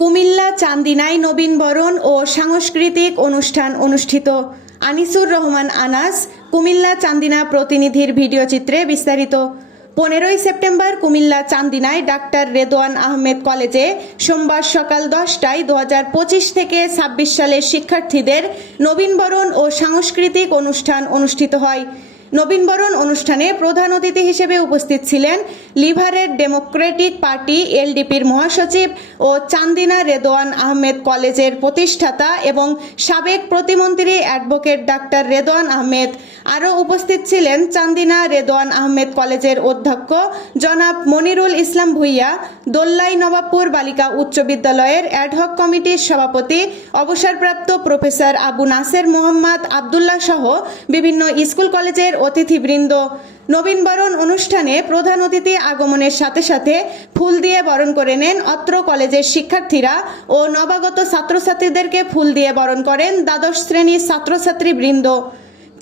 কুমিল্লা চান্দিনায় নবীনবরণ ও সাংস্কৃতিক অনুষ্ঠান অনুষ্ঠিত। আনিসুর রহমান আনাস, কুমিল্লা চান্দিনা প্রতিনিধির ভিডিও চিত্রে বিস্তারিত। পনেরোই সেপ্টেম্বর কুমিল্লা চান্দিনায় ডাক্তার রেদোয়ান আহমেদ কলেজে সোমবার সকাল দশটায় দু হাজার পঁচিশ থেকে ছাব্বিশ সালের শিক্ষার্থীদের নবীনবরণ ও সাংস্কৃতিক অনুষ্ঠান অনুষ্ঠিত হয়। নবীনবরণ অনুষ্ঠানে প্রধান অতিথি হিসেবে উপস্থিত ছিলেন লিভারের ডেমোক্রেটিক পার্টি এলডিপির মহাসচিব ও চান্দিনা রেদোয়ান আহমেদ কলেজের প্রতিষ্ঠাতা এবং সাবেক প্রতিমন্ত্রী অ্যাডভোকেট ডাক্তার রেদোয়ান আহমেদ। আরও উপস্থিত ছিলেন চান্দিনা রেদোয়ান আহমেদ কলেজের অধ্যক্ষ জনাব মনিরুল ইসলাম ভুইয়া, দোল্লাই নবাবপুর বালিকা উচ্চ বিদ্যালয়ের অ্যাডহক কমিটির সভাপতি, অবসরপ্রাপ্ত প্রফেসর আবু নাসের মোহাম্মদ আবদুল্লাহ সহ বিভিন্ন স্কুল কলেজের অতিথিবৃন্দ নবীনবরণ অনুষ্ঠানে প্রধান অতিথি আগমনের সাথে সাথে ফুল দিয়ে বরণ করে নেন অত্র কলেজের শিক্ষার্থীরা ও নবাগত ছাত্রছাত্রীদেরকে ফুল দিয়ে বরণ করেন দ্বাদশ শ্রেণির ছাত্রছাত্রীবৃন্দ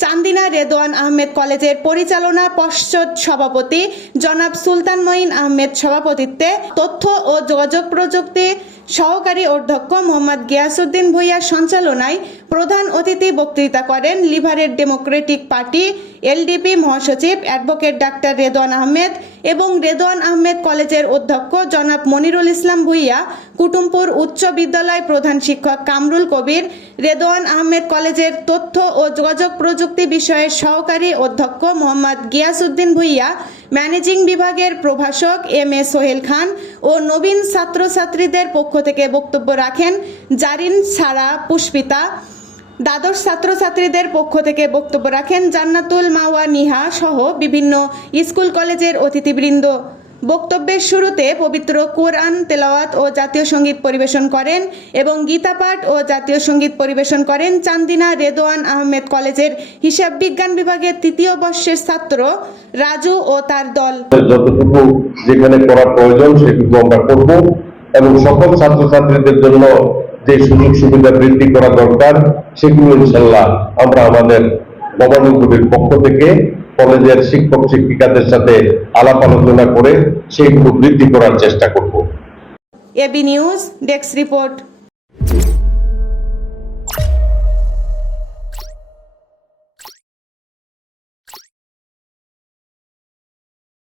চান্দিনা রেদোয়ান আহমেদ কলেজের পরিচালনা পর্ষদ সভাপতি জনাব সুলতান মঈন আহমেদ সভাপতিত্বে তথ্য ও যোগাযোগ প্রযুক্তি সহকারী অধ্যক্ষ মোহাম্মদ গিয়াসুদ্দিন ভুইয়ার সঞ্চালনায় প্রধান অতিথি বক্তৃতা করেন লিভারের ডেমোক্রেটিক পার্টি, এলডিপি মহাসচিব অ্যাডভোকেট ডাক্তার রেদওয়ান আহমেদ এবং রেদওয়ান আহমেদ কলেজের অধ্যক্ষ জনাব মনিরুল ইসলাম ভুইয়া, কুটুমপুর উচ্চ বিদ্যালয় প্রধান শিক্ষক কামরুল কবির, রেদওয়ান আহমেদ কলেজের তথ্য ও যোগাযোগ প্রযুক্তি বিষয়ের সহকারী অধ্যক্ষ মোহাম্মদ গিয়াসউদ্দিন ভুইয়া ম্যানেজিং বিভাগের প্রভাষক এম এ সোহেল খান ও নবীন ছাত্রছাত্রীদের পক্ষ থেকে বক্তব্য রাখেন জারিন সারা পুষ্পিতা। দ্বাদশ ছাত্রছাত্রীদের পক্ষ থেকে বক্তব্য রাখেন জান্নাতুল মাওয়া নিহা সহ বিভিন্ন স্কুল কলেজের অতিথিবৃন্দ। বক্তব্যের শুরুতে পবিত্র কোরআন, তেলাওয়াত ও জাতীয় সংগীত পরিবেশন করেন এবং গীতাপাঠ ও জাতীয় সংগীত পরিবেশন করেন চান্দিনা রেদোয়ান আহমেদ কলেজের হিসাব বিজ্ঞান বিভাগের তৃতীয় বর্ষের ছাত্র রাজু ও তার দল। যতটুকু যেখানে করা প্রয়োজন সেটুকু আমরা করব এবং সকল ছাত্রছাত্রীদের জন্য যে সুযোগ সুবিধা বৃদ্ধি করা দরকার, সেগুলো ইনশাল্লাহ আমরা আমাদের পক্ষ থেকে কলেজের শিক্ষক শিক্ষিকাদের সাথে আলাপ আলোচনা করে সেই বৃদ্ধি করার চেষ্টা করব। AB news desk report.